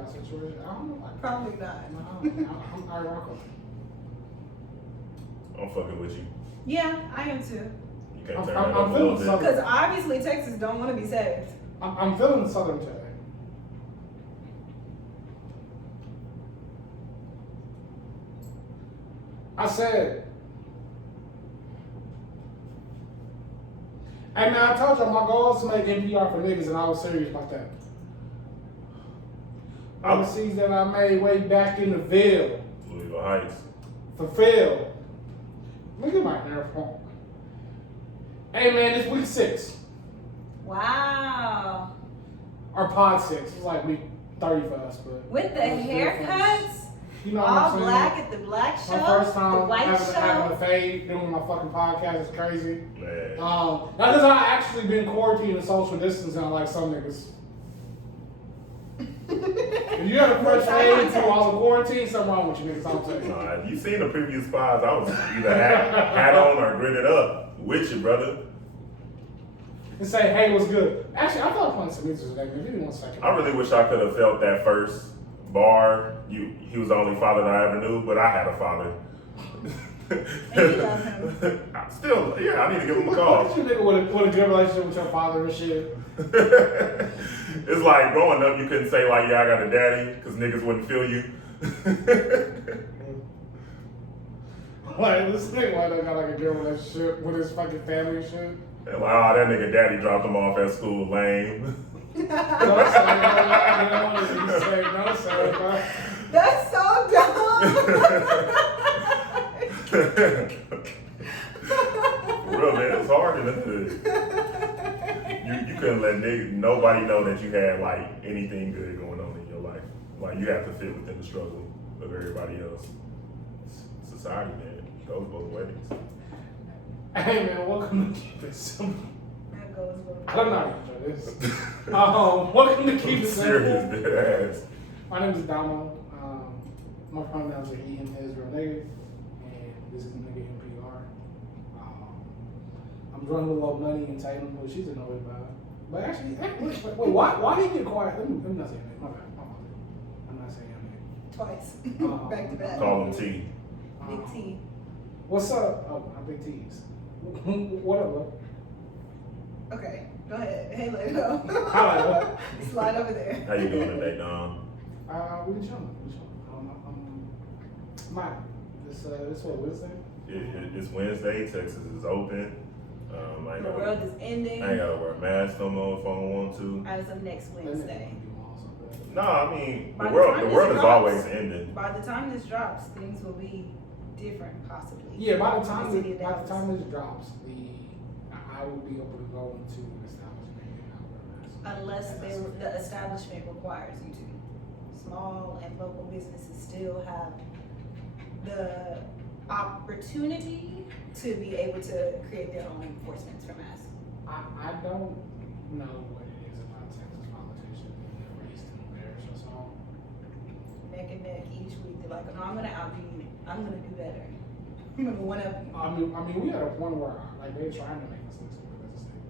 y'all situation. I don't know. Probably not. No, I'm ironical. I'm fucking with you. Yeah, I am too. You can't I'm turn that up a feeling little bit. something. Because obviously Texas don't want to be saved. I'm feeling Southern today. I said, hey man, I told y'all my goal is to make NPR for niggas, and I was serious about that. Policies that I made way back in the Ville. Louisville Heights. Fulfilled. Look at my earphone. Hey man, it's week 6. Wow. Or pod 6. It's like week 30 for us, but With the haircuts, you know what all I'm saying? black at the black show, My first the time white having show. a fade, doing my fucking podcast is crazy. Man. Not because I actually been quarantined and social distancing like some niggas. If you had a fresh fade through all the quarantine, something wrong with you niggas, I'm saying. Nah, if you seen the previous pods, I was either hat on or gritted up with you, brother. And say, hey, what's good? Actually, I felt playing some music today, man. Give me 1 second. I really wish I could have felt that first bar. He was the only father that I ever knew, but I had a father. And you love him. Still, yeah, I need to give him a call. Look at you nigga with a good relationship with your father and shit. It's like growing up, you couldn't say like, yeah, I got a daddy, because niggas wouldn't feel you. Like, this nigga like got like a good relationship with his fucking family and shit. And like, oh, that nigga daddy dropped him off at school, lame. Don't say it. Don't say it, bro. That's so dumb. For real, man, it's hard in the hood. You couldn't let nobody know that you had like anything good going on in your life. Like you have to fit within the struggle of everybody else. Society, man, goes both ways. Hey man, welcome to Keep It Simple. That goes with I don't know how to enjoy this. Welcome to Keep It Serious Simple. dead ass. My name is Damo. My pronouns are he and his real nigga, and this is nigga NPR. I'm joined with Low Money and Tatum, who she's annoyed about. But actually, wait, why did you get quiet? Let me not say your name. My bad. I'm not saying your name. twice. Back to back. Call him T. Big T. What's up? Oh, I'm Big T's. What up, bro? Okay, go ahead. Hey, Lego. Hi, Lego. Slide over there. How you doing today, Dom? We been chilling. Mike, this what, Wednesday? It's Wednesday. Texas is open. I ain't The gotta- world is ending I ain't gotta wear a mask no more if I don't want to. as of next Wednesday. No, I mean By the the world time is this always drops- ending. By the time this drops, things will be different, possibly. Yeah, by the The time city of Dallas. this drops, I will be able to go into an establishment and not wear a mask. Unless And that's the establishment requires you to. Small and local businesses still have the opportunity to be able to create their own enforcements for masks. I don't know what it is about Texas politicians and their race to embarrass us all. Neck and neck each week. They're like, no, I'm gonna outdo you. I'm gonna do better. I'm gonna one up you. I mean, we had a point where like they're trying to make us look stupid as a state.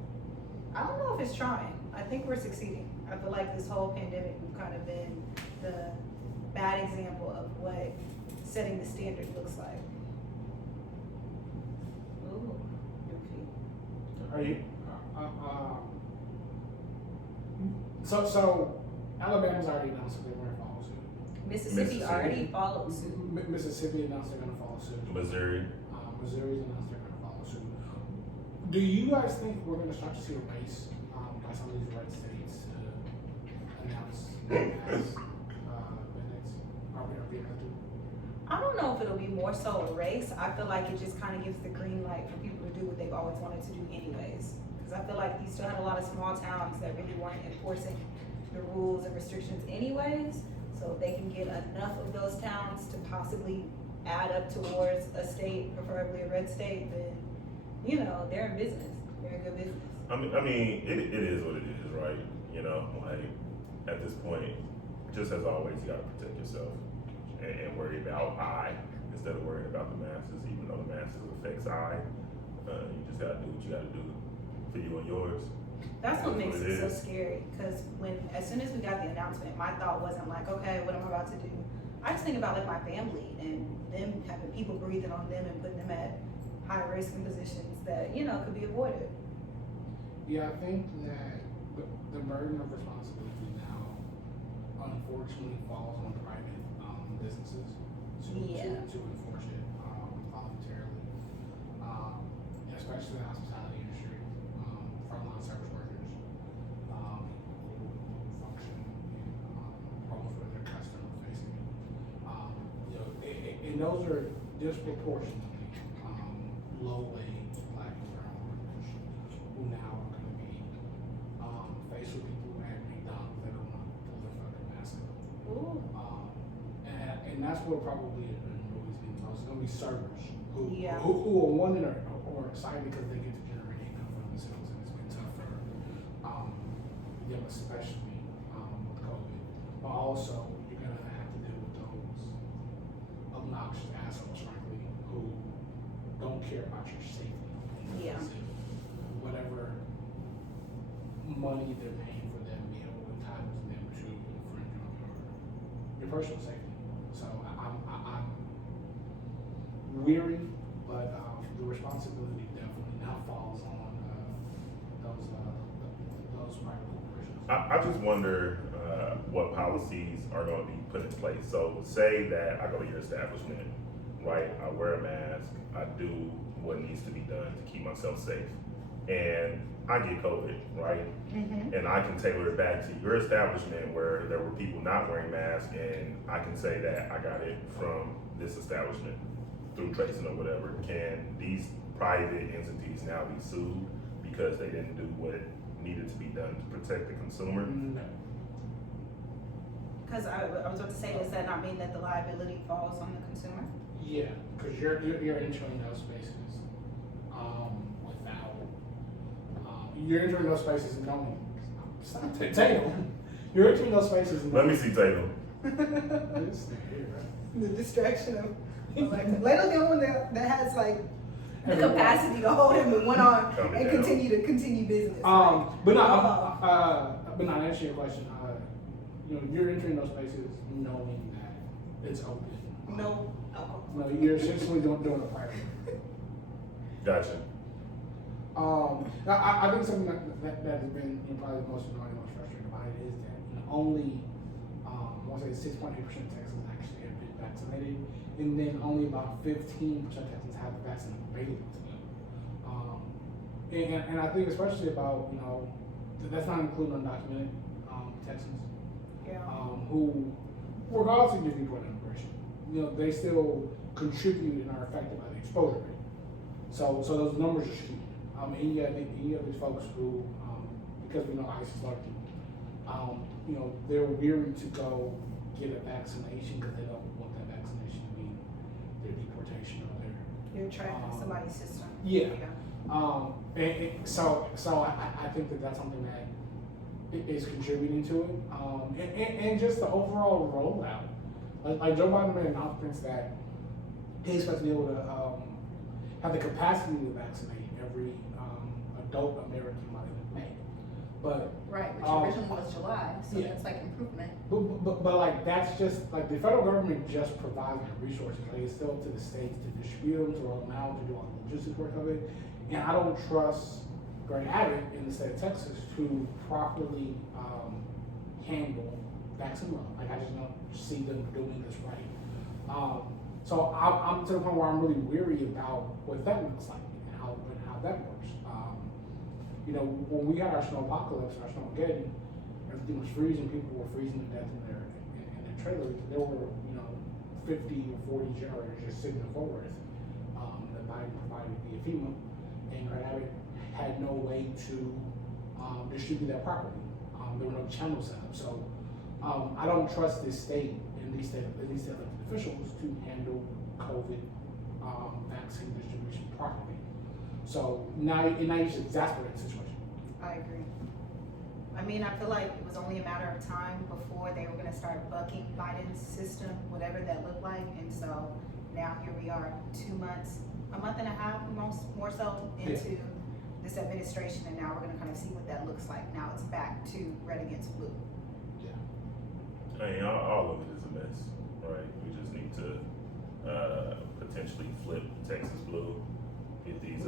I don't know if it's trying. I think we're succeeding. I feel like this whole pandemic, we've kind of been the bad example of what setting the standard looks like. Ooh, goofy. Are you? So Alabama's already announced that they're going to follow suit. Mississippi already followed suit. Mississippi announced they're going to follow suit. Missouri. Missouri's announced they're going to follow suit. Do you guys think we're going to start to see a race by some of these red states to announce as mandates? Are we going to do? I don't know if it'll be more so a race. I feel like it just kind of gives the green light for people to do what they've always wanted to do anyways. Because I feel like you still had a lot of small towns that really weren't enforcing the rules and restrictions anyways. So if they can get enough of those towns to possibly add up towards a state, preferably a red state, then, you know, they're in business. They're in good business. I mean, it is what it is, right? You know, like at this point, just as always, you gotta protect yourself and worry about I instead of worrying about the masses. Even though the masses affects I, you just gotta do what you gotta do for you and yours. That's what makes what it so is. scary, because as soon as we got the announcement, my thought wasn't like, okay, what am I about to do? I just think about like my family and them having people breathing on them and putting them at high risk in positions that, could be avoided. Yeah, I think that the burden of responsibility now unfortunately falls on private businesses Yeah. to enforce it voluntarily, especially the hospitality industry, frontline service workers who function in roles where they're customer facing. And those are disproportionately low wage black and brown workers who now are going to be faced with people at McDonald's that don't want to pull their fucking mask up. Ooh. And that's what probably annoys me the most. It's going to be servers Yeah. who are wanting or excited because they get to generate income for themselves, and it's been tough for them, especially with COVID. But also, you're going to have to deal with those obnoxious assholes, frankly, who don't care about your safety. Yeah. As if whatever money they're paying for them meal entitles them to infringe on your personal safety. So I'm weary, but the responsibility definitely now falls on those private corporations. I just wonder what policies are going to be put in place. So say that I go to your establishment, right? I wear a mask. I do what needs to be done to keep myself safe, and I get COVID, right? Mm-hmm. And I can tailor it back to your establishment where there were people not wearing masks, and I can say that I got it from this establishment through tracing or whatever. Can these private entities now be sued because they didn't do what needed to be done to protect the consumer? No. Because I was about to say, does that not mean that the liability falls on the consumer? Yeah, because you're entering those spaces without you're entering those spaces knowing. Stop Tatum. You're entering those spaces. Let me see Tatum. This nigga here, right? The distraction of like Lato's the only one that has like the Everyone. capacity to hold him with one arm Calm and down. continue business. But not answer your question. You're entering those spaces knowing that it's open. No alcohol. No, you're essentially doing a private. Gotcha. I think something that has been probably the most annoying, most frustrating about it is that only, I want to say 6.8% of Texans actually have been vaccinated, and then only about 15% of Texans have the vaccine available to them. And I think especially about, that's not including undocumented Texans, Yeah. who, regardless of your viewpoint on immigration, they still contribute and are affected by the exposure rate. So those numbers are skewed. And you have these folks who, because we know ICE is lurking, they're weary to go get a vaccination because they don't want that vaccination to mean their deportation or their. You're trapped in somebody's system. Yeah. So I think that that's something that is contributing to it, and just the overall rollout. Like Joe Biden made announcements that he expects to be able to have the capacity to vaccinate every adult American by the end of May. But Right, which originally was July, so yeah. that's like improvement. but like that's just like the federal government just provides the resources. Like it's still up to the states to distribute them, to roll them out, to do all the logistics work of it. And I don't trust Greg Abbott in the state of Texas to properly handle vaccine law. Like I just don't see them doing this right. So I'm to the point where I'm really weary about what that looks like and how that works. When we had our snowpocalypse, our snowmageddon, everything was freezing. People were freezing to death in their trailers. There were 50 or 40 generators just sitting in Fort Worth that Biden provided via FEMA, and Greg Abbott had no way to distribute that properly. There were no channels set up. So I don't trust this state and these state elected officials to handle COVID vaccine distribution properly. So now you just exacerbate the situation. I agree. I mean, I feel like it was only a matter of time before they were gonna start bucking Biden's system, whatever that looked like, and so now here we are, 2 months, a month and a half, more so into the this administration, and now we're gonna kind of see what that looks like. Now it's back to red against blue. I mean, all of it is a mess, right? We just need to potentially flip Texas blue, get these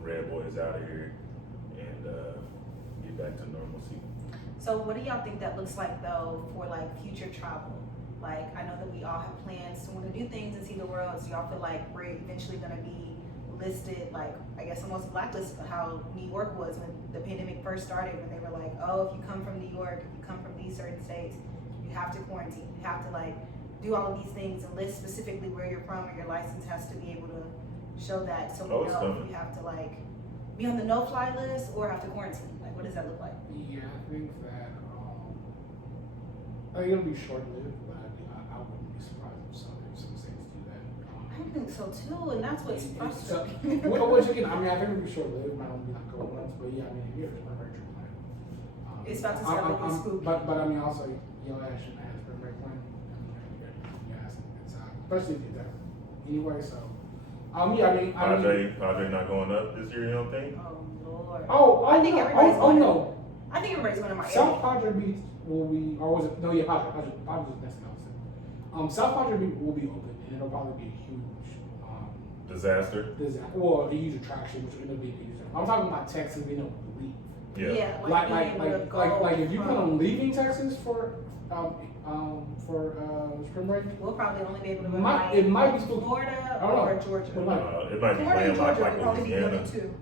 red boys out of here, and get back to normalcy. So what do y'all think that looks like though for like future travel? Like, I know that we all have plans to want to do things and see the world. So y'all feel like we're eventually gonna be listed, like I guess almost blacklisted, how New York was when the pandemic first started, when they were like, oh, if you come from New York, if you come from these certain states, you have to quarantine. You have to like do all of these things and list specifically where you're from, or your license has to be able to show that, so we Oh, it's know coming. if you have to like be on the no-fly list or have to quarantine. Like, what does that look like? Yeah, I think that, I think it'll be short-lived, but I wouldn't be surprised if some states do that. I think so too, and that's what's So, frustrating. which again, I mean, I think it'll be short-lived, might only be like a couple months, but yeah, I mean, if you're a spring break trip plan. It's about to start looking spooky. But I mean, also, your ass shouldn't have a spring break plan. I mean, you ask inside, especially if you're there. Anyway, so, yeah, I mean. Padre not going up this year, you don't think? Oh Lord. I think no, everybody's oh going. no. I think everybody's going to Miami. South Padre Beach will be, or was it? No, yeah, Padre was messing up. South Padre Beach will be open, and it'll probably be a huge Disaster. disaster, or a huge attraction, which will end up being a huge. I'm talking about Texas being able to leave. Yeah. like being able to go Like if you from- plan on leaving Texas for spring break, We'll probably only be able to go to it might be Miami, spooky. Florida I don't know. or Georgia. It might. It might be Florida and landlocked Georgia like would probably be Louisiana. looking too.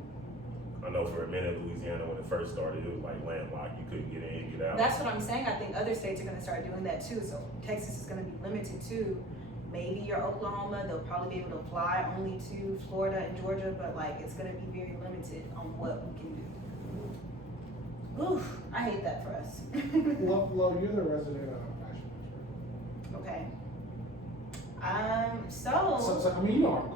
I know for a minute, Louisiana, when it first started, it was like landlocked. You couldn't get in, get out. That's what I'm saying. I think other states are going to start doing that too. So Texas is going to be limited to maybe your Oklahoma. They'll probably be able to fly only to Florida and Georgia, but like it's going to be very limited on what we can do. Oof, I hate that for us. Lo, you're the resident fashion expert. Okay. So I mean, you know where I'm going.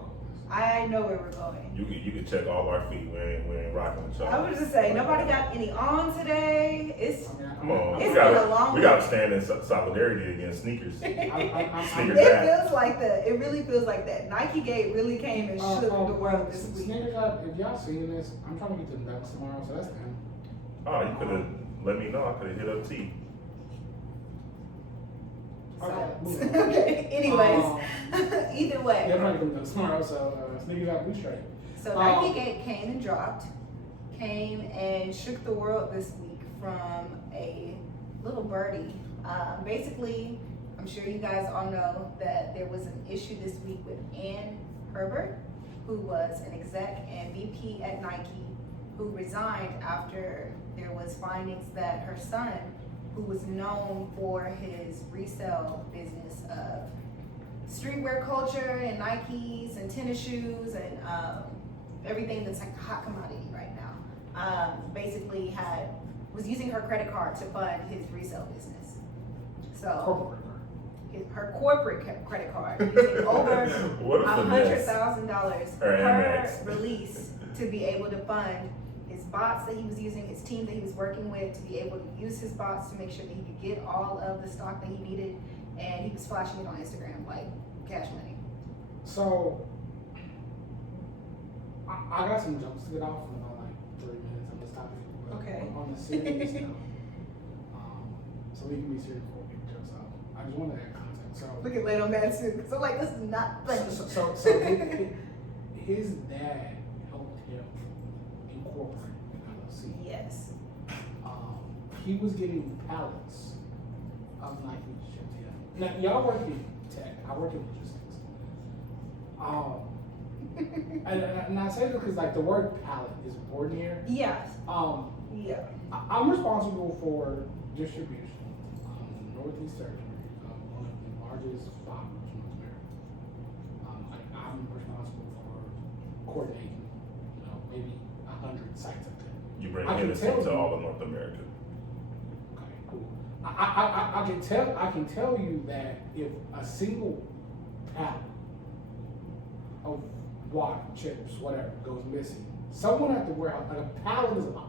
I know where we're going. You can check all our feet. We ain't rocking with y'all. I was just saying, nobody got any on today. It's I mean, Come on, It's we been a gotta long we gotta stand in solidarity against sneakers. I'm Sneakers It back. feels like that. It really feels like that. Nike Gate really came and shook the world this week. Sneakers up, if y'all seeing this, I'm trying to get to the Ducks tomorrow, so that's them. Oh, you could have let me know. I could have hit up T. Okay, Okay, anyways, either way. Yeah, I'm trying to get to the Ducks tomorrow, so Sneakers up, we straight. So Nike Gate came and dropped, came and shook the world this week from a little birdie. Basically, I'm sure you guys all know that there was an issue this week with Ann Herbert, who was an exec and VP at Nike, who resigned after there was findings that her son, who was known for his resale business of streetwear culture and Nikes and tennis shoes and everything that's like a hot commodity right now, basically was using her credit card to fund his resale business. So Corporate card. her corporate credit card using over What a finesse. $100,000 Her per Amex. release to be able to fund his bots that he was using, his team that he was working with, to be able to use his bots to make sure that he could get all of the stock that he needed, and he was flashing it on Instagram like cash money. So, I got some jokes to get off in about like 3 minutes on this topic. But Okay. On the serious note, so we can be serious before we get jokes off. I just wanted to add context. So, Look at Late on Bad Soup. So like, this is not funny. his dad helped him incorporate an LLC. Yes. He was getting pallets of Nike shipped to him. Now, y'all work in tech. I work in logistics. And I say this because like the word pallet is important here. Yes. Yeah. I'm responsible for distribution in the Northeast Territory of one of the largest flowers in North America. I'm responsible for coordinating, maybe 100 sites up there. You bring I can innocence tell to you. all of North America. Okay, cool. I can tell you that if a single pallet of water, chips, whatever goes missing, someone at the warehouse, like a pallet is a lot.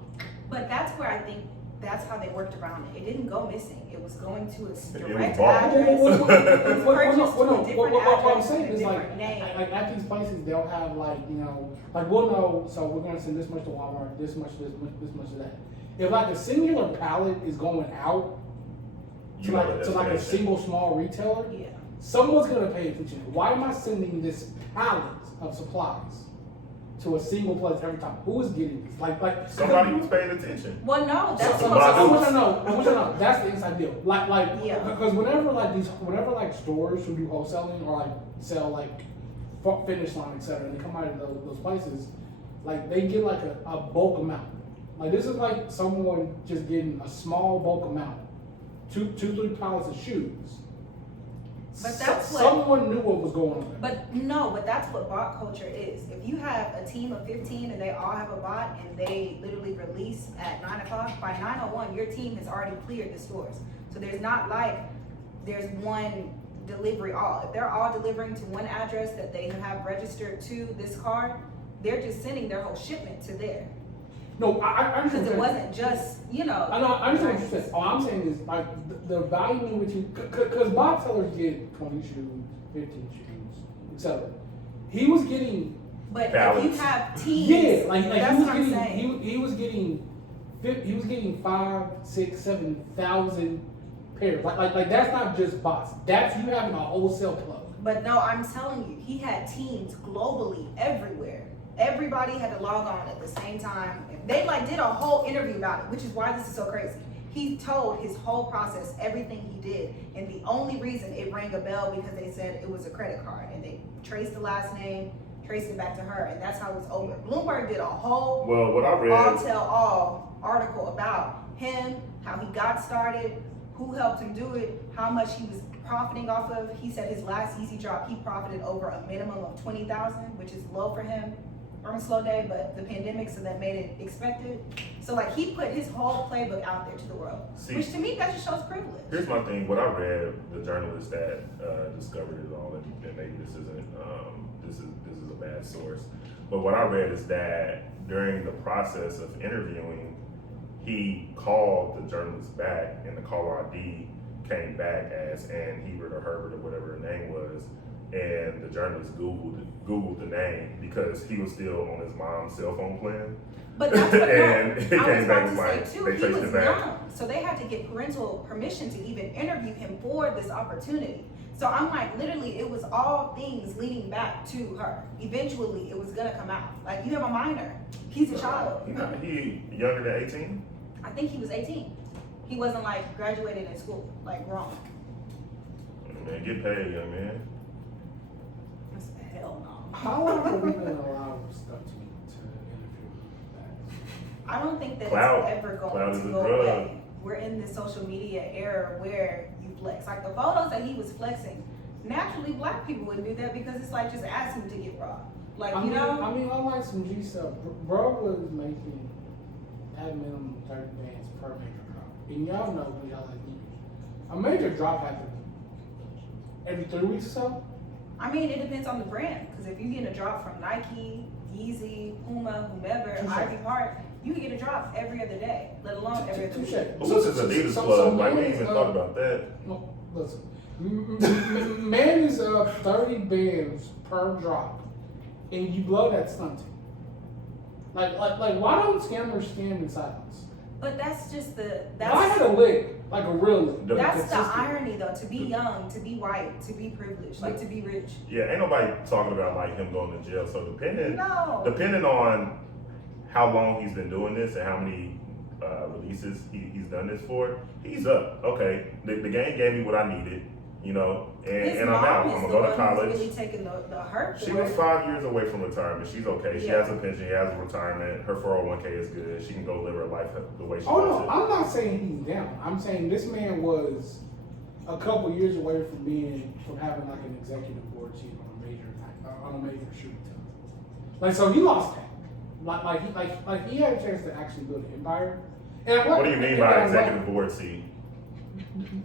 But that's where I think that's how they worked around it. It didn't go missing. It was going to a was direct bought. address. It was purchased to a different What I'm address saying with a is like, different name. like at these places, they'll have like, you know, like we'll know, so we're gonna send this much to Walmart, this much to that. If like a singular pallet is going out You to know like, the to like a destination. single small retailer, Yeah. someone's gonna pay attention. Why am I sending this pallet of supplies to a single place every time? Who is getting this? Like Somebody was paying attention. Well, no, that's So, what I Somebody- want to know. I want you to know. That's the inside deal. Like, Yeah. because whenever like stores who do wholesaling or like sell like Finish Line, etc., and they come out of those places, like they get like a bulk amount. Like this is like someone just getting a small bulk amount, 3 pallets of shoes. But that's what- someone knew what was going on. But that's what bot culture is. If you have a team of 15 and they all have a bot and they literally release at 9 o'clock, by 9:01, your team has already cleared the stores. So there's not like there's one delivery all. If they're all delivering to one address that they have registered to this card, they're just sending their whole shipment to there. No, I Because it understand. wasn't just, you know. I know, I understand what you're saying. All I'm saying is like the value in which you, because bot sellers get 20 shoes, 15 shoes, etc. He was getting, But if Balance. you have teams, yeah, like that's he was what I'm getting, saying. he was getting 5, 6, 7,000 pairs. Like that's not just bots. That's you having a wholesale plug. But no, I'm telling you, he had teams globally, everywhere. Everybody had to log on at the same time. They like did a whole interview about it, which is why this is so crazy. He told his whole process, everything he did, and the only reason it rang a bell because they said it was a credit card, and they traced the last name, traced it back to her, and that's how it was over. Bloomberg did a whole Well, what I all read, tell all article about him, how he got started, who helped him do it, how much he was profiting off of. He said his last easy drop, he profited over a minimum of 20,000, which is low for him on a slow day, but the pandemic, so that made it expected. So like he put his whole playbook out there to the world, See- which to me that just shows privilege. here's my thing. What I read, the journalist that discovered it all, and maybe this isn't, this is a bad source, but what I read is that during the process of interviewing, he called the journalist back, and the caller ID came back as Ann Hebert or Herbert or whatever her name was, and the journalist Googled the name because he was still on his mom's cell phone plan. But that's what And no, it I came was back about to like, say too, they he traced was it back. young, so they had to get parental permission to even interview him for this opportunity. So I'm like, literally, it was all things leading back to her. Eventually, it was gonna come out. Like, you have a minor, he's a child. He younger than 18? I think he was 18. He wasn't like graduated in school, like wrong. Man, get paid, young man. Hell no. How long have we been allowed stuff to interview that? I don't think that Clout. it's ever Clout going is to a go drug. away. We're in this social media era where you flex. Like the photos that he was flexing, naturally black people wouldn't do that because it's like just ask him to get robbed. Like, I you mean, know? I mean, unlike some G stuff, bro was making at minimum 30 bands per major drop. And y'all know when y'all like me, a major drop happens every 3 weeks or so. I mean, it depends on the brand. Because if you get a drop from Nike, Yeezy, Puma, whomever, Touche. Ivy Park, you can get a drop every other day, let alone every other Touche. week. But what's his Adidas club? Like, we ain't even thought about that. No, listen. Man is up 30 bands per drop, and you blow that stunting. Like, why don't scammers scam in silence? But that's just the, Why had that's, a lick, like a real lick? that's the consistent. irony though, to be young, to be white, to be privileged, like to be rich. Yeah, ain't nobody talking about like him going to jail. So depending on how long he's been doing this and how many releases he's done this for, he's up. Okay, the game gave me what I needed, you know, His and I'm out. mom I'm is gonna go the to one college. who's really taking the hurt. She for was it. 5 years away from retirement. She's okay. She Yeah. has a pension. She has a retirement. Her 401k is good. She can go live her life the way she Oh wants no, I'm not saying he's down. I'm saying this man was a couple years away from having like an executive board seat on a major shooting team. Like so, he lost that. Like he had a chance to actually build an empire. And I'm What do you mean by and I'm executive board seat?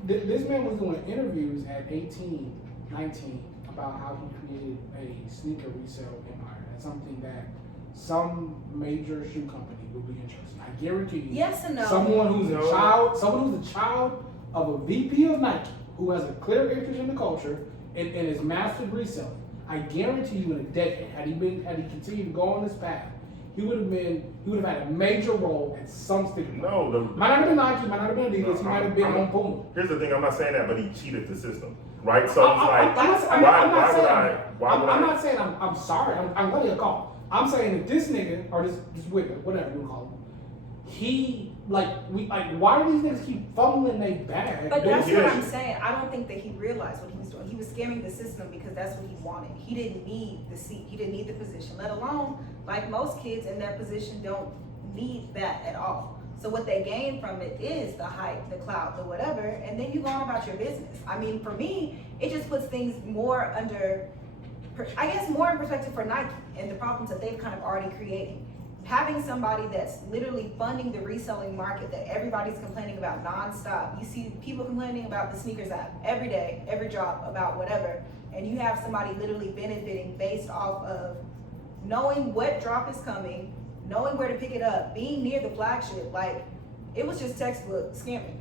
This man was doing interviews at 18, 19 about how he created a sneaker resale empire. That's something that some major shoe company would be interested. I guarantee you. Yes and no. Someone who's No. someone who's a child of a VP of Nike, who has a clear interest in the culture and is mastered reselling. I guarantee you, in a decade, had he continued to go on this path, he would have had a major role at some sneaker. No, Might not have been Nike, might not have been Adidas, he might have been I'm- on Puma. Here's the thing, I'm not saying that, but he cheated the system, right? So it's I'm like, I'm not saying I'm sorry. I'm letting it call. I'm saying that this nigga or this whipper, whatever you call him, why do these niggas keep fumbling their bag? But that's Yeah. what I'm saying. I don't think that he realized what he was doing. He was scamming the system because that's what he wanted. He didn't need the seat. He didn't need the position, let alone, like most kids in that position don't need that at all. So what they gain from it is the hype, the clout, the whatever, and then you go on about your business. I mean, for me, it just puts things more under, I guess, more in perspective for Nike and the problems that they've kind of already created. Having somebody that's literally funding the reselling market that everybody's complaining about nonstop. You see people complaining about the sneakers app every day, every drop, about whatever. And you have somebody literally benefiting based off of knowing what drop is coming, knowing where to pick it up, being near the flagship. Like, it was just textbook scamming.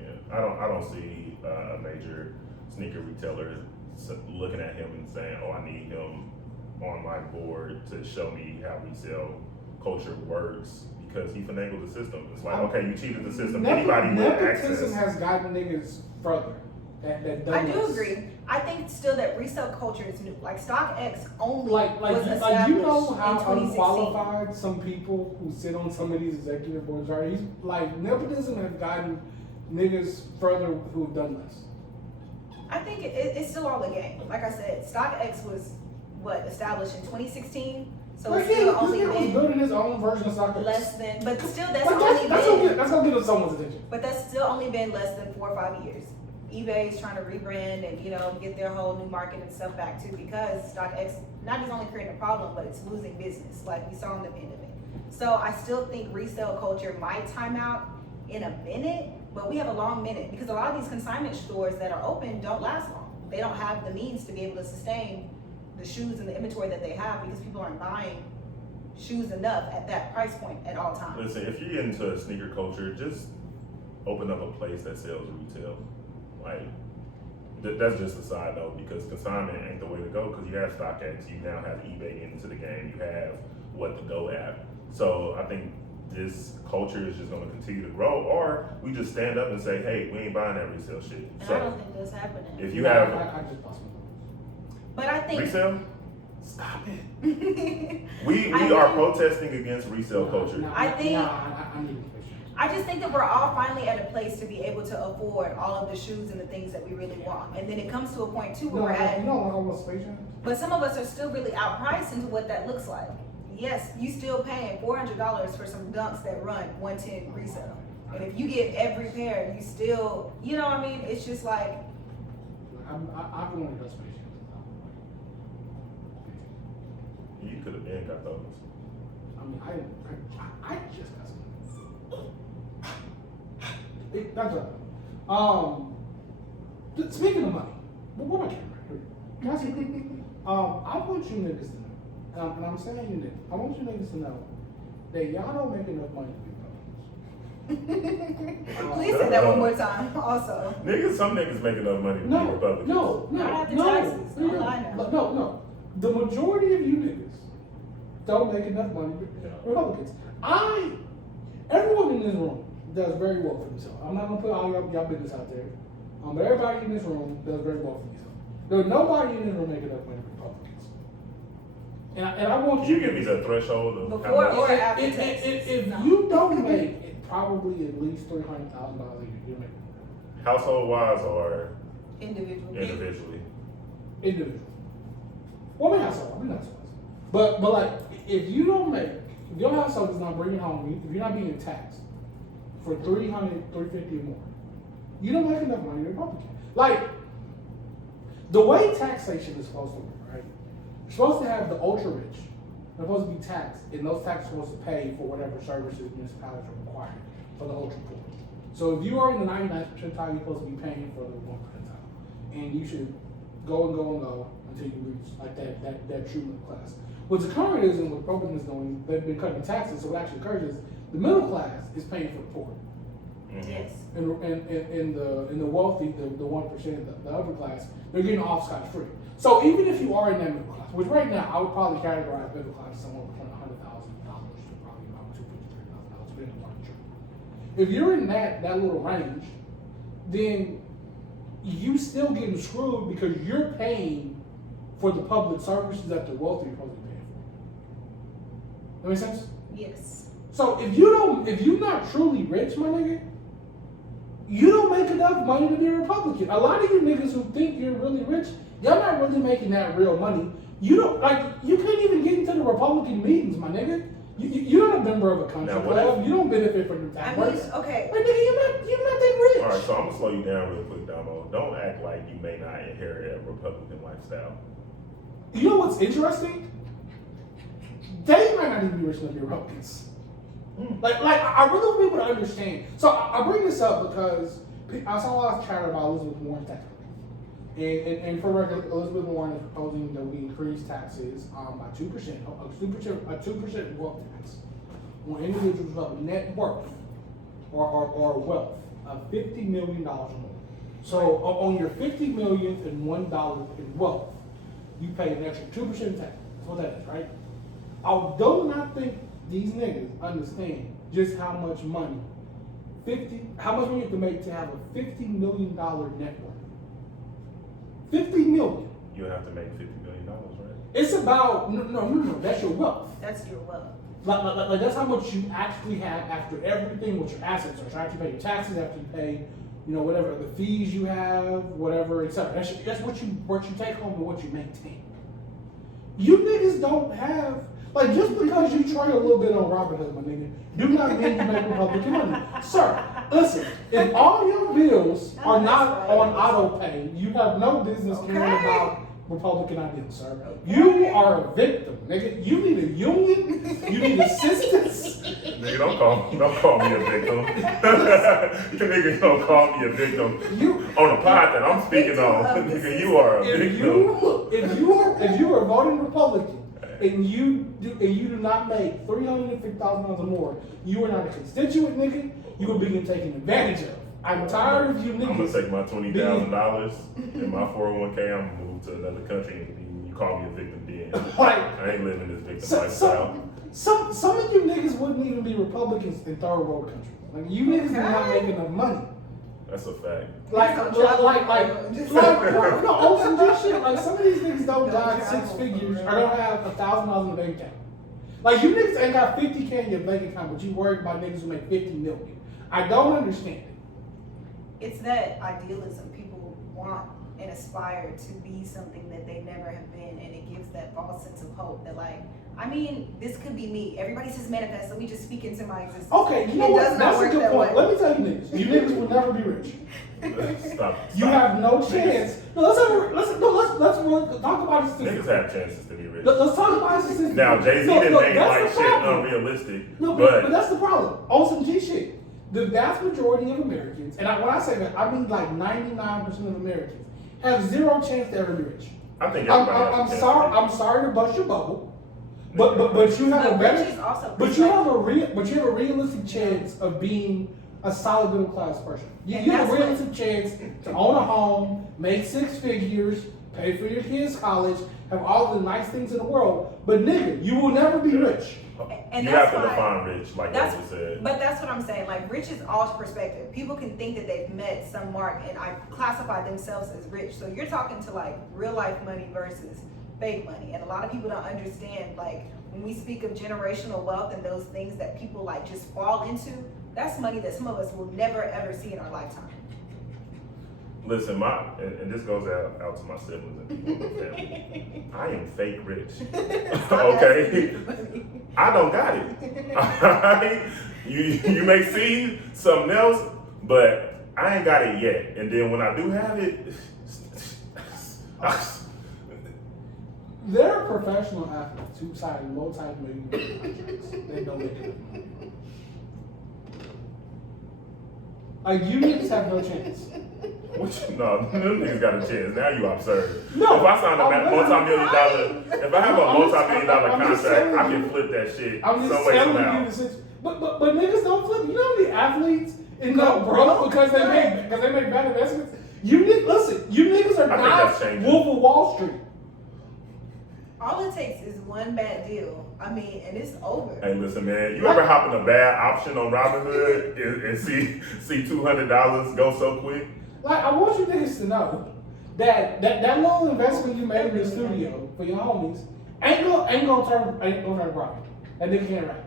yeah, I don't see a major sneaker retailer looking at him and saying, oh, I need him on my board to show me how resale culture works, because he finagled the system. It's like, okay, you cheated the system. Anybody with Nepotism access. has gotten niggas further. I do agree. I think still that resale culture is new. Like StockX only was Like established you know how in 2016. unqualified some people who sit on some of these executive boards are. He's like, nepotism has gotten niggas further who've done less. I think it's still all a game. Like I said, StockX was established in 2016, so Like, it's still this only nigga was been building his own version of soccer. less than, but still That's gonna get someone's attention. but that's still only been less than 4 or 5 years. eBay is trying to rebrand and get their whole new market and stuff back too, because StockX not just only creating a problem, but it's losing business, like we saw in the pandemic. So I still think resale culture might time out in a minute, but we have a long minute because a lot of these consignment stores that are open don't last long. They don't have the means to be able to sustain the shoes and the inventory that they have because people aren't buying shoes enough at that price point at all times. Listen, if you're into sneaker culture, just open up a place that sells retail. Like, that's just a side note, because consignment ain't the way to go, because you have StockX, you now have eBay into the game, you have the Go app. So I think this culture is just going to continue to grow, or we just stand up and say, hey, we ain't buying that resale shit. And I So don't think that's happening. if you have I just bust my But I think resale, Stop it. we I are think- protesting against resale culture. I think- I need to push it. I just think that we're all finally at a place to be able to afford all of the shoes and the things that we really want. And then it comes to a point too where we're at, You know like almost Space Jam? but some of us are still really outpriced into what that looks like. Yes, you still paying $400 for some dunks that run 110 resale. And if you get every pair, you still, what I mean? It's just like, I've been wanting to go Space Jam. You could have been got those. I mean, I just got some. That's right. Speaking of money, what am I getting right here? Can I say I want you niggas to know, and I'm saying you niggas, I want you niggas to know that y'all don't make enough money to be Republicans. please say that one more time also. Some niggas make enough money to be Republicans. Not after taxes. Don't lie now. No. The majority of you niggas don't make enough money to be Republicans. Everyone in this room does very well for themselves. I'm not gonna put all y'all business out there. But everybody in this room does very well for themselves. There's nobody in this room making enough money for Republicans. And I want You give me the threshold of Before how or much. after if taxes. No. you don't make it, probably at least $300,000 a year, you make it. Household wise or Individual. individually. Individual. Well, we have some. But like, if you don't make, if your household is not bringing home, if you're not being taxed for $300, $350 or more, you don't make enough money to Republican. Like, the way taxation is supposed to work, right? You're supposed to have the ultra rich. They're supposed to be taxed, and those taxes are supposed to pay for whatever services municipalities are required for the ultra poor. So if you are in the 99th percentile, you're supposed to be paying for the 1 percentile, and you should go and go and go until you reach like that true middle class. What's occurring is, and what Republicans doing, they've been cutting taxes. So what actually occurs is the middle class is paying for the poor, Yes. and the wealthy, the 1%, the upper class, they're getting off scot free. So even if you are in that middle class, which right now I would probably categorize middle class somewhere between $100,000 to probably about $250,000, depending on what you're. If you're in that little range, then you still getting screwed because you're paying for the public services that the wealthy are supposed to be paying for. That make sense? Yes. So if you're not truly rich, my nigga, you don't make enough money to be a Republican. A lot of you niggas who think you're really rich, y'all not really making that real money. You don't you can't even get into the Republican meetings, my nigga. You're not a member of a country Now, what club. You don't benefit from the I tax mean, breaks. okay. Like, nigga, you're not that rich. All right, so I'm gonna slow you down real quick, Damo. Don't act like you may not inherit a Republican lifestyle. You know what's interesting? They might not even be rich enough to be Republicans. Like I really want people to understand. So I bring this up because I saw a lot of chatter about Elizabeth Warren's tax rate. And for record, Elizabeth Warren is proposing that we increase taxes by 2%, a 2% wealth tax on individuals who have a net worth or wealth of $50 million or more. So on your $50 million and $1 in wealth, you pay an extra 2% tax. That's what that is, right? I do not think these niggas understand just how much money you have to make to have a $50 million net worth. $50 million. You have to make $50 million, right? It's about no. That's your wealth. That's your wealth. Like that's how much you actually have after everything. What your assets are. So after you pay your taxes, after you pay, whatever the fees you have, whatever, etc. That's what you take home and what you maintain. You niggas don't have. Like, just because you trade a little bit on Robinhood, my nigga, do not mean you make Republican money. Sir, listen, if all your bills are not on auto pay, you have no business caring about Republican ideals, sir. You are a victim, nigga. You need a union, you need assistance. Nigga, don't call me a victim. Nigga, don't call me a victim. On the pod that I'm speaking on, nigga, you are a victim. If you are voting Republican, and you do not make $350,000 or more, you are not a constituent, nigga. You are being taken advantage of. I'm tired of you niggas. I'm gonna take my $20,000 in my 401k. I'm gonna move to another country, and you call me a victim then. Like, I ain't living this victim lifestyle. Some of you niggas wouldn't even be Republicans in third world countries. Like, you niggas do not make enough money. That's a fact. No, Olsen G shit. Like, some of these niggas don't got 6 figures or don't have $1,000 in the bank account. Like, you niggas ain't got 50K in your bank account, but you worried about niggas who make 50 million. I don't understand it. It's that idealism. People want and aspire to be something that they never have been, and it gives that false sense of hope that, like, I mean, this could be me. Everybody says manifest, so we just speak into my existence. Okay, you know It what? does not That's a work good that point. way. Let me tell you niggas. You niggas will never be rich. Stop. You have no chance. No, let's really talk about it. Niggas have chances to be rich. Let's talk about it. Now, Jay-Z didn't make that's like the shit problem. unrealistic, No, but but that's the problem. Olsen G shit. The vast majority of Americans, and when I say that, I mean like 99% of Americans, have zero chance to ever be rich. I think everybody has a I'm chance sorry. to be I'm sorry to bust your bubble, but you have a But better, rich is also but you have a realistic chance of being a solid middle class person. You And have a that's realistic chance to own a home, make 6 figures, pay for your kids' college, have all the nice things in the world. But nigga, you will never be rich. And you that's have to why- define rich, like That's, you said. but that's what I'm saying. Like, rich is all perspective. People can think that they've met some mark and I classify themselves as rich. So you're talking to like real life money versus fake money. And a lot of people don't understand, like, when we speak of generational wealth and those things that people like just fall into, that's money that some of us will never ever see in our lifetime. Listen, and this goes out to my siblings and people in my family. I am fake rich. Okay? I don't got it. Alright? You may see something else, but I ain't got it yet. And then when I do have it, There are professional athletes who sign multi-million contracts. They don't make enough money. Like, you niggas have no chance. No, them niggas got a chance. Now you absurd. No, If I sign a I'm multi-million dollar, if I have a I'm just- multi-million dollar I'm just contract, I telling can you. flip that shit I'm some just way telling somehow. you the situation. But niggas don't flip. You know how many athletes end Go up broke broke? because they make bad investments? Listen, you niggas are I think not that's changing. Wolf of Wall Street. All it takes is one bad deal. I mean, and it's over. Hey, listen, man. You ever hop in a bad option on Robinhood and see $200 go so quick? Like, I want you niggas to know that little investment you made in the studio for your homies ain't gonna turn profit. That nigga can't rap.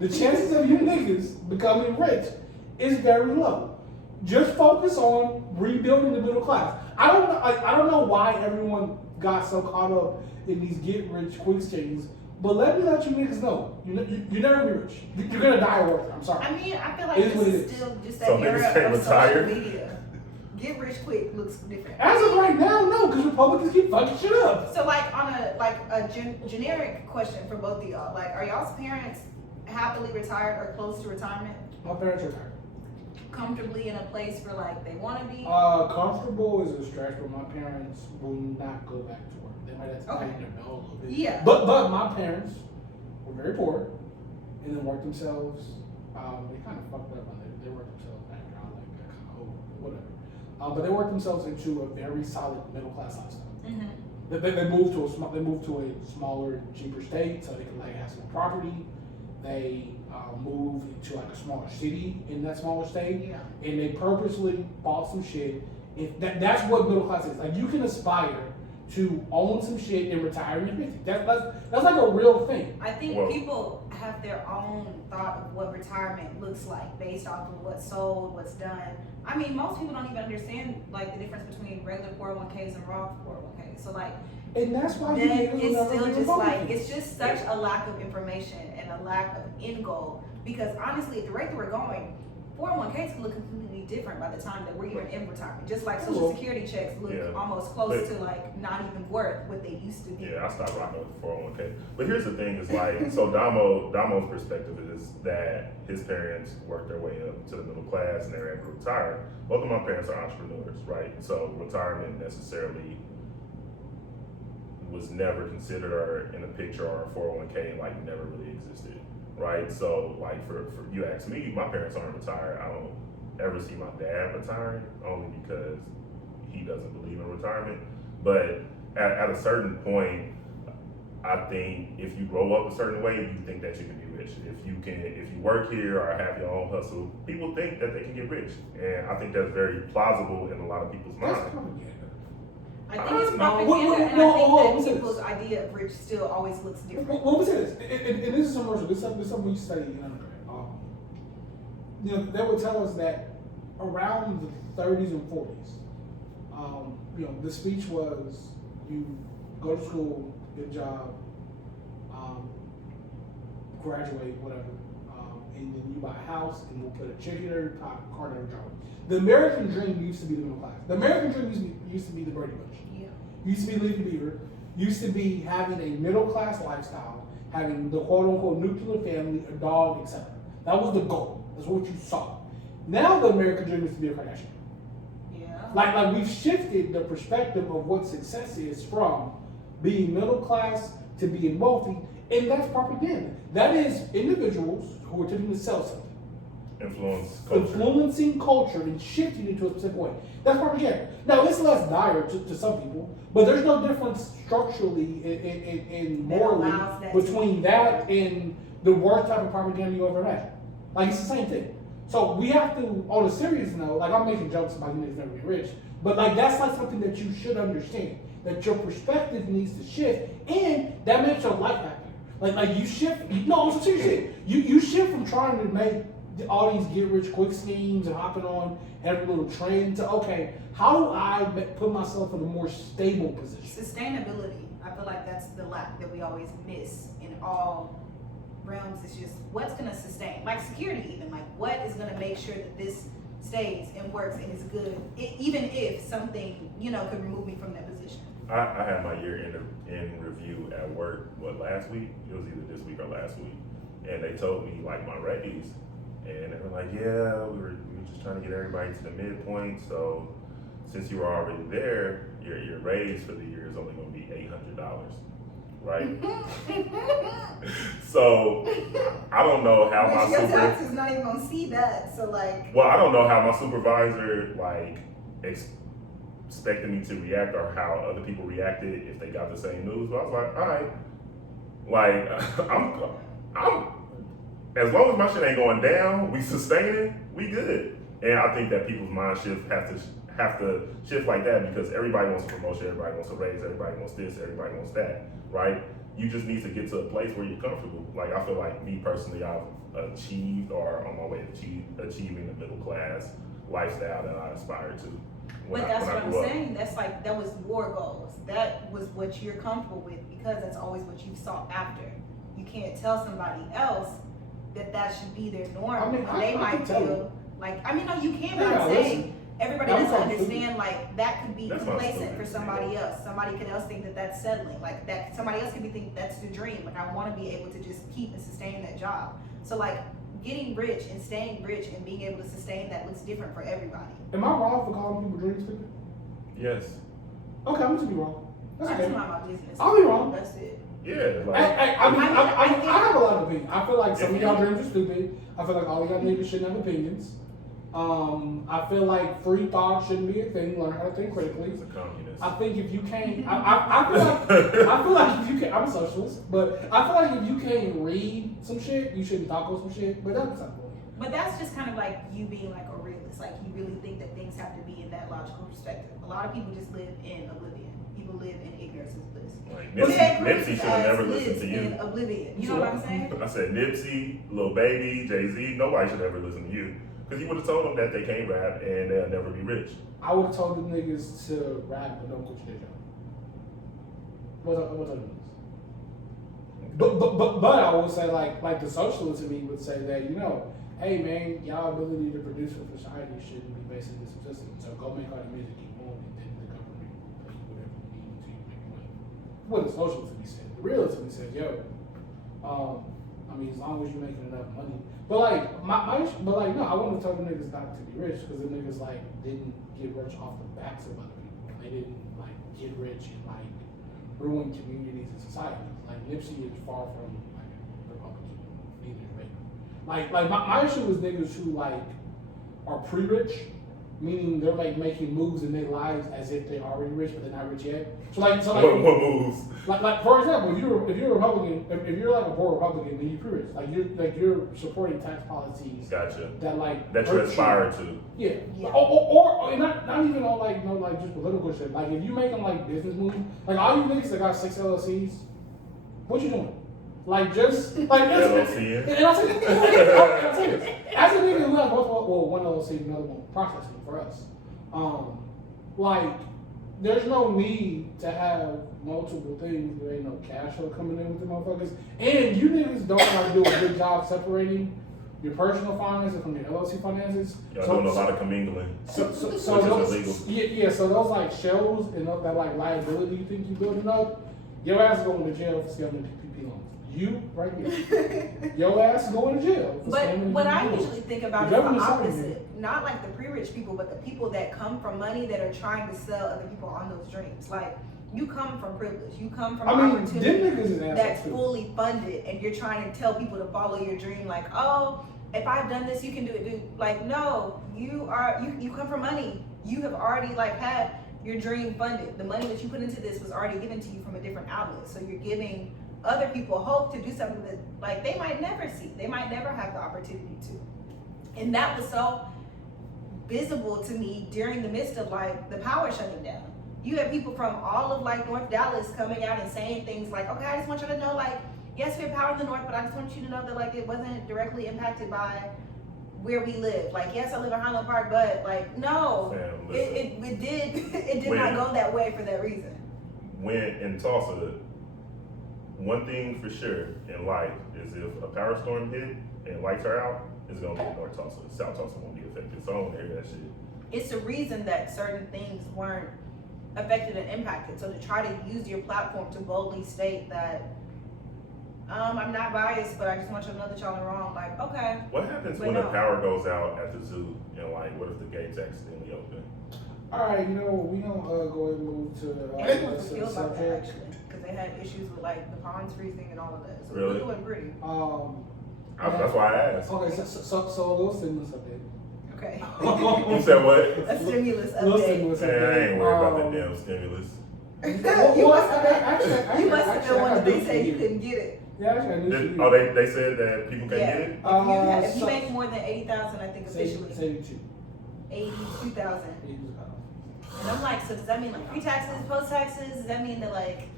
The chances of you niggas becoming rich is very low. Just focus on rebuilding the middle class. I don't know why everyone got so caught up in these get rich quick schemes, but let you niggas know, you're never gonna be rich. You're gonna die working. I'm sorry. I mean, I feel like It is what this it is is. still just that So niggas era can't of retire? social media. Get rich quick looks different. As of right now, no, because Republicans keep fucking shit up. So like on a generic question for both of y'all, like are y'all's parents happily retired or close to retirement, My parents are retired. comfortably in a place where like they want to be? Comfortable is a stretch, but my parents will not go back to work. They might have to Okay. tighten their belt a little bit. Yeah. But my parents were very poor, and then worked themselves. They kind of fucked up on it. They worked themselves after I like got kind of old, whatever. But they worked themselves into a very solid middle class lifestyle. Mm-hmm. They moved to a smaller, cheaper state so they could like have some property. They moved into like a smaller city in that smaller state, Yeah. and they purposely bought some shit. That's what middle class is. Like, you can aspire to own some shit and retire in your 50s. That's like a real thing. I think Well- people have their own thought of what retirement looks like based off of what's sold, what's done. I mean, most people don't even understand like the difference between regular 401ks and Roth 401ks. So like, And that's why you then niggas will it's never still be just like Republicans. it's just such a lack of information and a lack of end goal. Because honestly, at the rate that we're going, 401ks could look completely different by the time that we're even in retirement. Just like Social Well, Security checks look yeah. almost close But- to like not even worth what they used to be. Yeah, I stopped rocking with the 401k. But here's the thing: is like, so Damo's perspective is that his parents worked their way up to the middle class and they're able to retire. Both of my parents are entrepreneurs, right? So retirement necessarily was never considered or in a picture, or a 401k like never really existed, right? So like for you ask me, my parents aren't retired. I don't ever see my dad retiring, only because he doesn't believe in retirement. But at a certain point, I think if you grow up a certain way, you think that you can be rich. If you work here or have your own hustle, people think that they can get rich, and I think that's very plausible in a lot of people's That's minds. propaganda. I think it's No. propaganda, and Well, I hold on, think let me that say people's this. idea of rich still always looks different. Well, let me say this, and this is some commercial. This is something we studied in undergrad. They would tell us that around the 30s and 40s, the speech was you go to school, get a job, graduate, whatever, and then you buy a house, and we'll put a chicken in every pot, car in every driveway. The American dream used to be the middle class. The American dream used to be the Brady Bunch. Yeah. Used to be Leave the Beaver, used to be having a middle class lifestyle, having the quote unquote nuclear family, a dog, etc. That was the goal. That's what you saw. Now the American dream is to be a Kardashian. Yeah. Like we've shifted the perspective of what success is from being middle class to being wealthy, and that's propaganda. That is individuals who are attempting to sell something, influencing culture and shifting it to a specific way. That's propaganda. Now it's less dire to some people, but there's no difference structurally in morally allows that between that and the worst type of propaganda you ever had. Like, it's the same thing. So we have to, on a serious note, like, I'm making jokes about you niggas never get rich, but like that's like something that you should understand. That your perspective needs to shift, and that makes your life happier. Like you shift. No, I'm serious shit. You shift from trying to make all these get rich quick schemes and hopping on every little trend to, okay, how do I put myself in a more stable position? Sustainability. I feel like that's the lack that we always miss in all realms. It's just what's gonna sustain, like security, even like what is gonna make sure that this stays and works and is good, even if something could remove me from that position. I had my year in review at work, last week? It was either this week or last week. And they told me like my raise. And they were like, yeah, we we're just trying to get everybody to the midpoint. So since you were already there, your raise for the year is only going to be $800, right? So I don't know how my Which your super. tax is not even gonna see that, so like. Well, I don't know how my supervisor expected me to react or how other people reacted if they got the same news. But I was like, all right, like I'm as long as my shit ain't going down, we sustaining, we good. And I think that people's mind shift have to shift like that because everybody wants a promotion, everybody wants a raise, everybody wants this, everybody wants that, right? You just need to get to a place where you're comfortable. Like I feel like me personally, I've achieved or on my way to achieving the middle class lifestyle that I aspire to. But that's what I'm saying. That's like that was your goals. That was what you're comfortable with because that's always what you sought after. You can't tell somebody else that should be their norm. I mean, they I might can tell feel like no, you can. But Yeah, I'm saying listen. everybody I'm doesn't from understand like that could be That's not complacent stupid. for somebody else. Somebody could else think that that's settling. Like that somebody else could be think that's the dream. Like I want to be able to just keep and sustain that job. So like getting rich and staying rich and being able to sustain that looks different for everybody. Am I wrong for calling people dream speaker? Yes. Okay, I'm gonna be wrong. That's That's okay. not my business. I'll be wrong. That's it. Yeah. Like, I have a lot of opinions. I feel like some of If y'all you- dreams are stupid. I feel like all y'all niggas shouldn't have opinions. I feel like free thought shouldn't be a thing. Learn how to think critically. he's a communist. I think if you can't, I feel like if you can't, I'm a socialist, but I feel like if you can't read some shit, you shouldn't talk on some shit. But that's not the point. But that's just kind of like you being like a realist. Like you really think that things have to be in that logical perspective. A lot of people just live in oblivion. People live in ignorance is bliss. Like Well, Nipsey should have never lives listened to you. in oblivion. You know what I'm saying? I said Nipsey, Lil Baby, Jay-Z, nobody should ever listen to you. Because you would have told them that they can't rap and they'll never be rich. I would have told them niggas to rap but don't quit your day job. What's up with But I would say like the socialist in me would say that, hey man, y'all ability to produce for society shouldn't be based on this subsistence. So go make all the music you want and then the government will pay you whatever you need to make money. What the socialist would be saying. The realist would be saying, I mean, as long as you're making enough money. But like no, I wouldn't have told them niggas not to be rich because the niggas like didn't get rich off the backs of other people. They didn't like get rich and like ruin communities and society. Like Nipsey is far from like a Republican, neither is Baker. Like my issue is niggas who like are pre-rich, meaning they're like making moves in their lives as if they're already rich but they're not rich yet. So What moves? like for example, if you're a Republican, if you're like a poor Republican, then you're pre-rich. You're supporting tax policies Gotcha. that like That you hurt aspire to. Yeah. Yeah. Or not even on like no like just political shit. Like if you making like business moves, like all you niggas that got 6 LLCs, what you doing? Like just like LLC. and I'll say this. As a nigga who has both one LLC, another one processing for us. Like there's no need to have multiple things. There ain't no cash flow coming in with the motherfuckers. And you niggas don't know how to do a good job separating your personal finances from your LLC finances. Y'all doing a lot of commingling. So Which is those, illegal. yeah, so those like shells and that like liability you think you're building up, your ass is going to jail for scamming PPP loans. You right here, your ass is going to jail. For But scamming what I PPP loans. usually think about The is the government's selling opposite. Not like the pre-rich people, but the people that come from money that are trying to sell other people on those dreams. Like you come from privilege, you come from I mean, them opportunity niggas is that's assholes too. fully funded, and you're trying to tell people to follow your dream. Like, oh, if I've done this, you can do it. Dude, like, no, you come from money. You have already like had your dream funded. The money that you put into this was already given to you from a different outlet. So you're giving other people hope to do something that like they might never see. They might never have the opportunity to. And that was so visible to me during the midst of like the power shutting down. You had people from all of like North Dallas coming out and saying things like, okay, I just want you to know like, yes, we have power in the north, but I just want you to know that like it wasn't directly impacted by where we live. Like, yes, I live in Highland Park, but like, no, Fam, it listen. did not go that way for that reason. When in Tulsa, one thing for sure in life is if a power storm hit and lights are out, it's gonna be in North Tulsa. South Tulsa won't be affected. So I don't wanna hear that shit. It's the reason that certain things weren't affected and impacted. So to try to use your platform to boldly state that I'm not biased, but I just want you to know that y'all are wrong. Like, okay, What happens But when no. the power goes out at the zoo? And like, what if the gates accidentally open? Alright, you know, we don't go ahead and move to animals the were killed by that subject. actually, because they had issues with like the ponds freezing and all of that. So Really? we're doing pretty. That's why I asked. Okay, so a little stimulus update. Okay. You said what? A stimulus Little update. stimulus Man, I ain't worried about that Um, damn stimulus. You must have been. actually, You must have actually, been one I that got they news said for you you. couldn't get it. Yeah, actually, I knew you. Oh, they said that people can't Yeah. get it? If you So- make more than 80,000, I think officially 72. 82,000. He was cut off. And I'm like, so does that mean like pre-taxes, post-taxes? Does that mean that like?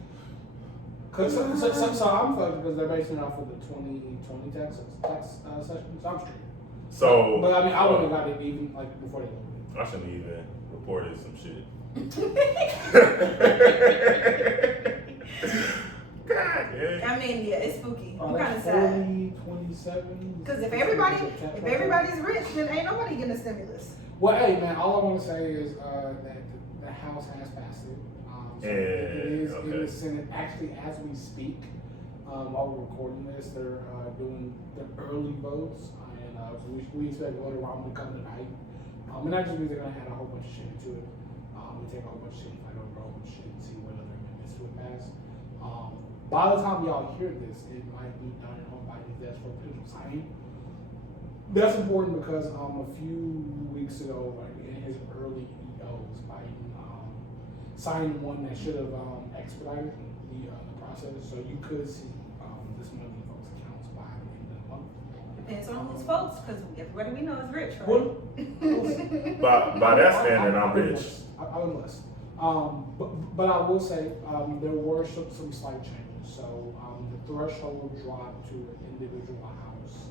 So I'm fucked because they're basing it off of the 2020 tax session. So I'm straight. So, But I mean, I wouldn't have got it even like before they loaded I shouldn't even reported some shit. God, yeah. I mean, yeah, it's spooky. it. I'm kind of That's sad. 40, 27. Because if everybody's rich, then ain't nobody getting a stimulus. Well, hey man, all I want to say is that the House has passed it. So Yeah, it is okay. in the Senate. Actually, as we speak, while we're recording this, they're doing the early votes, and so we expect voter round to come tonight. And that just means they're gonna add a whole bunch of shit into it. We take a whole bunch of shit, fight over a whole bunch of shit, and see what other amendments would pass. By the time y'all hear this, it might be done on Biden's desk for potential signing. That's important because a few weeks ago, like in his early EOs, Biden signed one that should have expedited the process. So you could see this money in folks' accounts by the end of the month. Depends on who's folks, because everybody we know is rich, right? Well, By that standard, I'm rich. I'm less. But I will say there were some slight changes. So the threshold dropped to an individual house.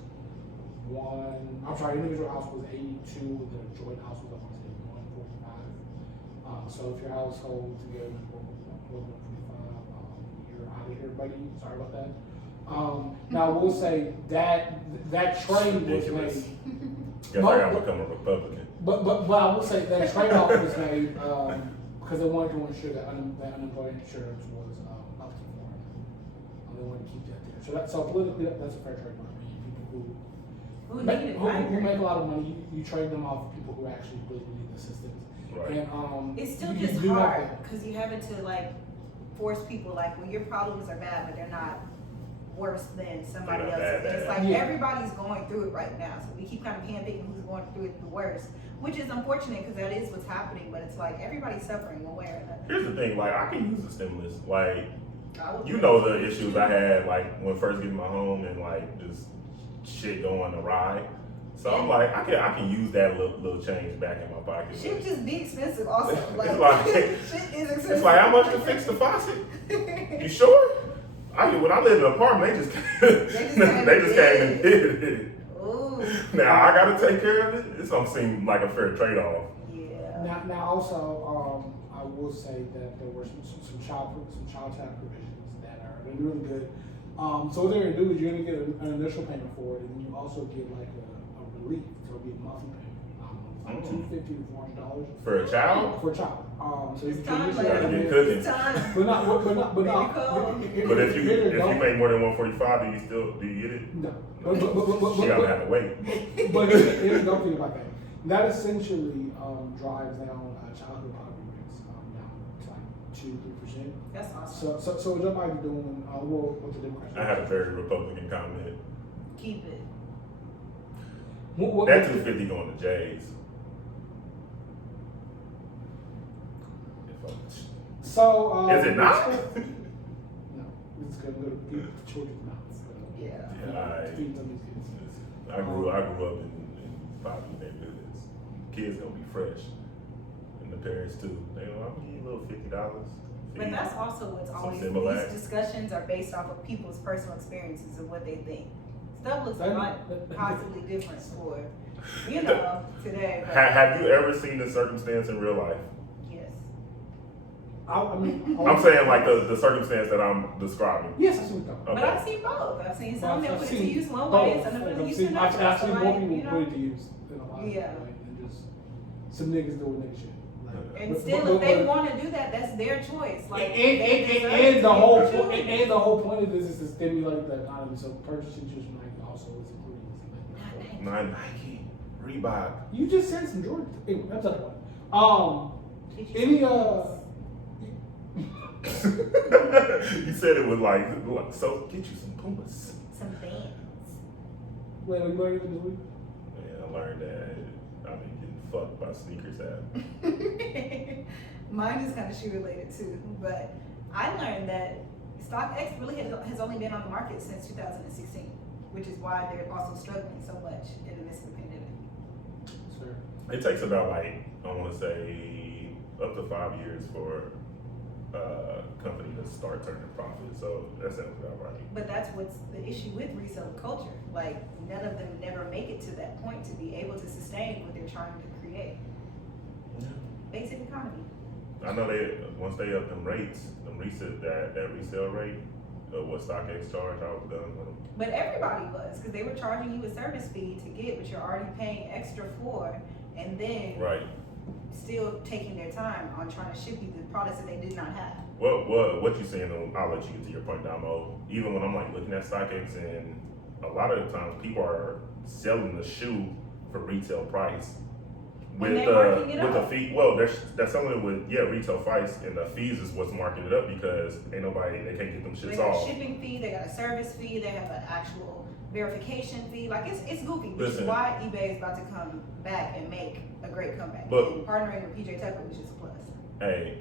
Individual house was 82, the joint house was 145. So if your household together was 145, you're out of here, buddy. Sorry about that. Now I will say that trade was Ridiculous. made. Guess I gotta become a Republican. But I will say that trade-off was made because they wanted to ensure that unemployment insurance was up to $400. They wanted to keep that there. So politically, that's a fair trade. I mean, people Who needed it? I who agree. make a lot of money, you trade them off for people who actually really need the assistance. Right. And It's still you just do have hard to- because you having to like force people like when your problems are bad, but they're not worse than somebody They're not else's. bad, It's bad. like Yeah. everybody's going through it right now, so we keep kind of handpicking who's going through it the worst, which is unfortunate because that is what's happening. But it's like everybody's suffering one way or another. Here's the thing, like I can use the stimulus. Like I would- you know the issues I had like when first getting my home and like just shit going awry. So I'm like I can use that little change back in my pocket. Shit just be expensive also. It's Like, like- shit is expensive. It's like how much to fix the faucet? You sure? When I lived in an apartment, they just came and did it. Ooh. Now I gotta take care of it. It don't seem like a fair trade-off. Yeah. Now also, I will say that there were some child tax provisions that are really good. So what they're gonna do is you're gonna get an initial payment for it, and then you also get like a relief. So it'll be a monthly payment, like $250 to $400 For a child? for a child. So you It's can time, initially Gotta baby. get get- cooking. It's time. but not. But if you make more than 145, do you get it? No. You gotta have to wait. But here's the thing about that. That essentially drives down childhood poverty rates down to like 2-3%. That's awesome. So what Joe Biden doing? What the Democrats? I had a very Republican comment. Keep it. What, That 250 going to Jay's. So Is it not? No, it's gonna go to feed children's mouths. Yeah. Yeah, I- Feed them these kids. I grew up in poverty neighborhoods. Kids gonna be fresh, and the parents too. They go, I'm gonna give you a little $50. But that's also what's Some always, Similac. these discussions are based off of people's personal experiences and what they think. Stuff looks a That- lot that- possibly different for, you know, today. But Have you ever seen this circumstance in real life? yes. I mean, I'm saying like the circumstance that I'm describing. Yes, I see what you're talking about. But I've seen both. I've seen some that I've put it to seen use one both. way and some that put it to I've use seen- another. I've seen So, more like, people you put know, it to use in a lot Yeah. of ways, and just some niggas doing nigga shit. Like, and but- still, but- if they but- want to do that, that's their choice. Like And the whole point of this is to stimulate the economy. So purchasing just Nike also is included. Nike, Reebok. You just said some Jordan. Anyway, that's not the point. Any You said it was like, so get you some Pumas. some bands. wait, you learned anything this week? Man, I learned that I've been getting fucked by sneakers app. Mine is kind of shoe related too, but I learned that StockX really has only been on the market since 2016, which is why they're also struggling so much in the midst of the pandemic. Sure. It takes about like, I want to say, up to 5 years for a company to start turning profit. So that sounds about right. But that's what's the issue with resale culture. Like none of them never make it to that point to be able to sustain what they're trying to create. Basic economy. I know once they up them rates, them that resale rate of what StockX charge, I was done with them. But everybody was, because they were charging you a service fee to get what you're already paying extra for, and then Right. still taking their time on trying to ship you the products that they did not have. Well, what you saying? I'll let you get to your point, Damo. Even when I'm like looking at StockX, and a lot of the times people are selling the shoe for retail price And they marking it with the up. fee. Well, they're selling it with retail price, and the fees is what's marking it up because ain't nobody they can't get them They shits got a off. shipping fee, they got a service fee, they have an actual verification fee. Like it's goofy, which is Listen. why eBay is about to come back and make a great comeback. But- and partnering with PJ Tucker was just a plus. Hey,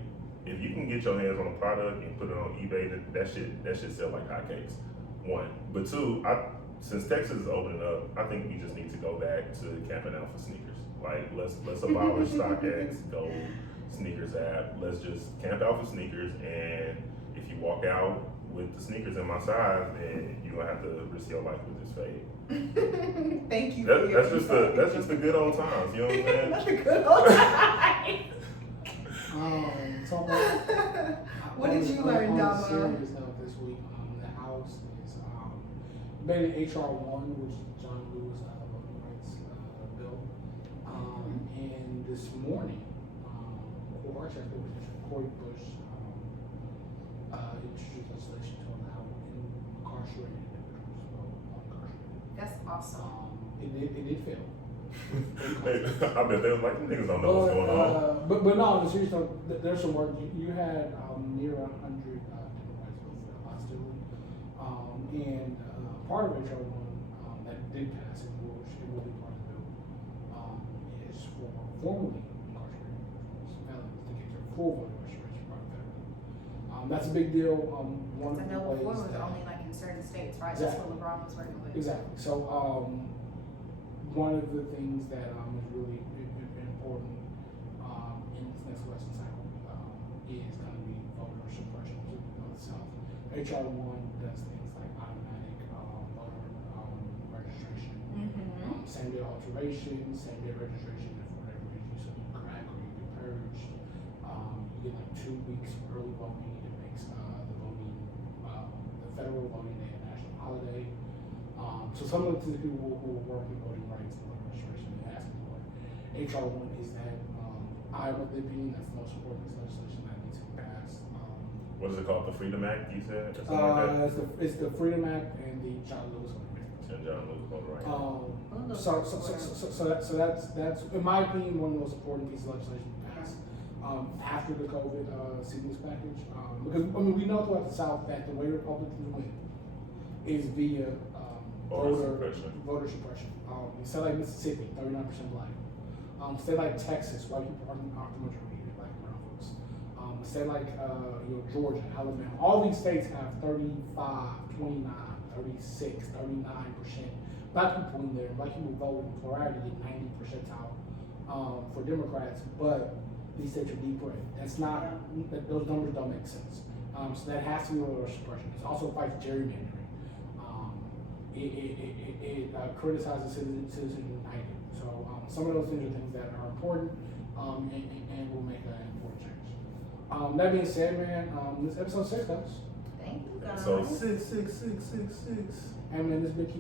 if you can get your hands on a product and put it on eBay, that shit sell like hotcakes. One, but two, since Texas is opening up, I think we just need to go back to camping out for sneakers. Like let's abolish StockX, go sneakers app. Let's just camp out for sneakers, and if you walk out with the sneakers in my size, then you gonna have to risk your life with this fade. Thank you. for your That's just the good old times. You know what I'm saying? That's a good old time. So What did you learn, on a Damo? serious note this week, the House is debating HR 1, which is John Lewis voting rights bill. And this morning, Cory Bush introduced legislation to allow incarcerated individuals to vote unincarcerated. That's awesome. It did fail. I bet they was like, them niggas don't know what's going on. But no, on a serious note, there's some work. You had near 100 Democrats vote for hostility, and part of HR 1 that did pass and will be part of the bill is for formerly incarcerated individuals, felons, to get their full voting restoration part federally. That's a big deal. One of I the know before ways it was that only like in certain states, right? That's Exactly. what LeBron was working with. Exactly. So, one of the things that is really important in this next election cycle is going to be voter suppression of the South. HR 1 does things like automatic voter registration, same-day alteration, same-day registration if for whatever reason you smoke crack or you get purged. You get like 2 weeks early voting. It makes the federal voting day a national holiday. So some of the people who are working voting rights and voter registration are asking for HR 1 is that I'm of the opinion that's the most important piece of legislation that needs to be passed. What is it called? The Freedom Act? You said or something like that. It's the Freedom Act and the John Lewis Voting Act. And John Lewis voted right. So that's in my opinion one of the most important pieces of legislation to pass after the COVID stimulus package. Because I mean we know throughout the South that the way Republicans win is via voter suppression. State like Mississippi, 39% black. State like Texas, white people aren't the majority, they're black and brown folks. State like Georgia, Alabama, all these states have 35, 29, 36, 39% black people in there. Black people vote in plurality at 90 percentile for Democrats, but these states are deep red. That's not, those numbers don't make sense. So that has to be voter suppression. It also fights gerrymandering. It criticizes Citizens United. So some of those things are things that are important and will make an important change. That being said, man, this episode 6, guys. Thank you, guys. So 66666. And man, this big